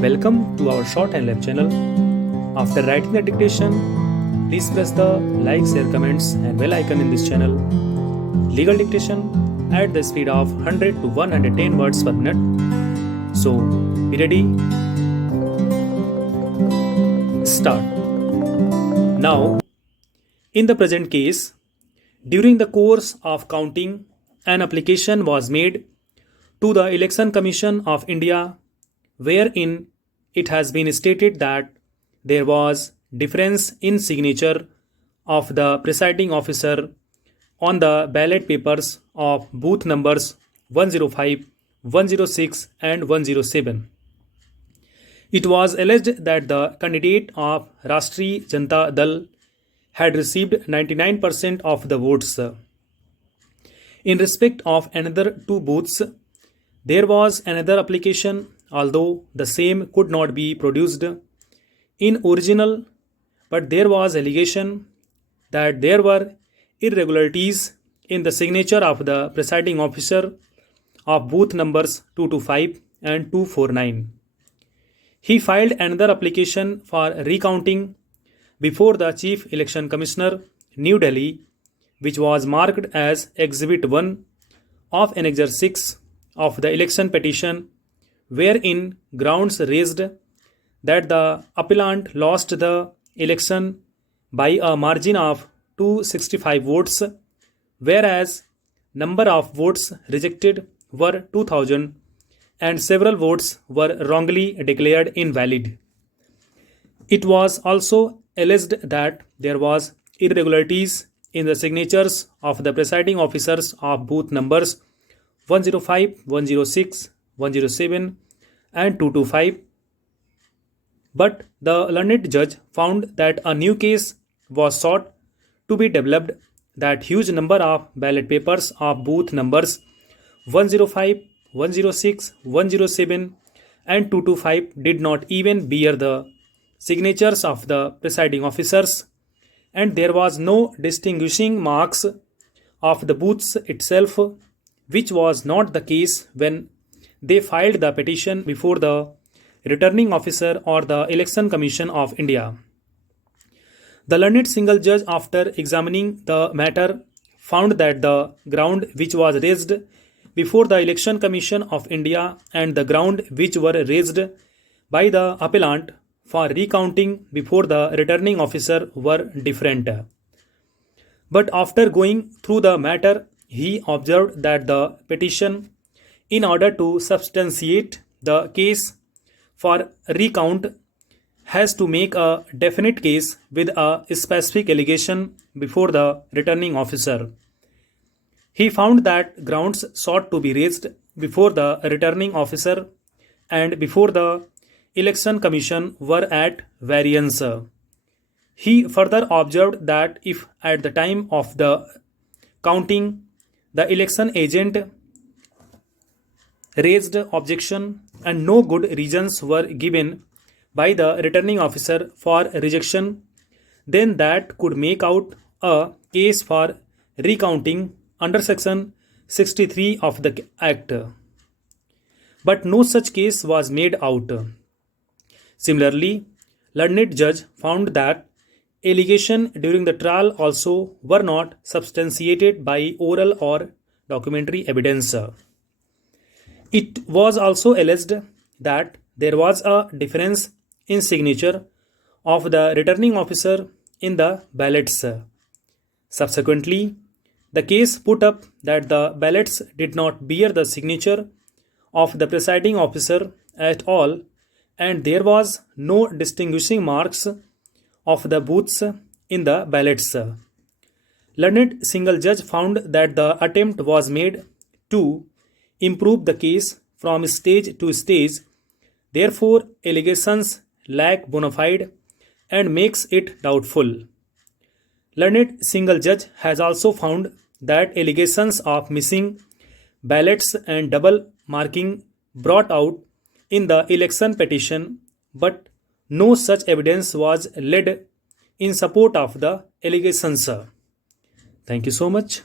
Welcome to our short and live channel. After writing the dictation, please press the like, share, comments and bell icon in this channel. Legal dictation at the speed of 100 to 110 words per minute. So, be ready? Start. Now, in the present case, during the course of counting, an application was made to the Election Commission of India wherein it has been stated that there was difference in signature of the presiding officer on the ballot papers of booth numbers 105, 106 and 107. It was alleged that the candidate of Rashtriya Janata Dal had received 99% of the votes. In respect of another two booths, there was another application, although the same could not be produced in original, but there was allegation that there were irregularities in the signature of the presiding officer of booth numbers 225 and 249. He filed another application for recounting before the Chief Election Commissioner, New Delhi, which was marked as Exhibit 1 of Annexure 6 of the election petition, wherein grounds raised that the appellant lost the election by a margin of 265 votes, whereas number of votes rejected were 2000 and several votes were wrongly declared invalid. It was also alleged that there was irregularities in the signatures of the presiding officers of booth numbers 105, 106, 107 and 225. But the learned judge found that a new case was sought to be developed, that huge number of ballot papers of booth numbers 105, 106, 107 and 225 did not even bear the signatures of the presiding officers, and there was no distinguishing marks of the booths itself, which was not the case when they filed the petition before the returning officer or the Election Commission of India. The learned single judge, after examining the matter, found that the ground which was raised before the Election Commission of India and the ground which were raised by the appellant for recounting before the returning officer were different. But after going through the matter, he observed that the petition, in order to substantiate the case for recount, has to make a definite case with a specific allegation before the returning officer. He found that grounds sought to be raised before the returning officer and before the Election Commission were at variance. He further observed that if at the time of the counting the election agent raised objection and no good reasons were given by the returning officer for rejection, then that could make out a case for recounting under section 63 of the Act. But no such case was made out. Similarly, learned judge found that allegation during the trial also were not substantiated by oral or documentary evidence. It was also alleged that there was a difference in signature of the returning officer in the ballots. Subsequently, the case put up that the ballots did not bear the signature of the presiding officer at all, and there was no distinguishing marks of the booths in the ballots. Learned single judge found that the attempt was made to improve the case from stage to stage, therefore allegations lack bona fide and makes it doubtful. Learned single judge has also found that allegations of missing ballots and double marking brought out in the election petition, but no such evidence was laid in support of the allegations. Thank you so much.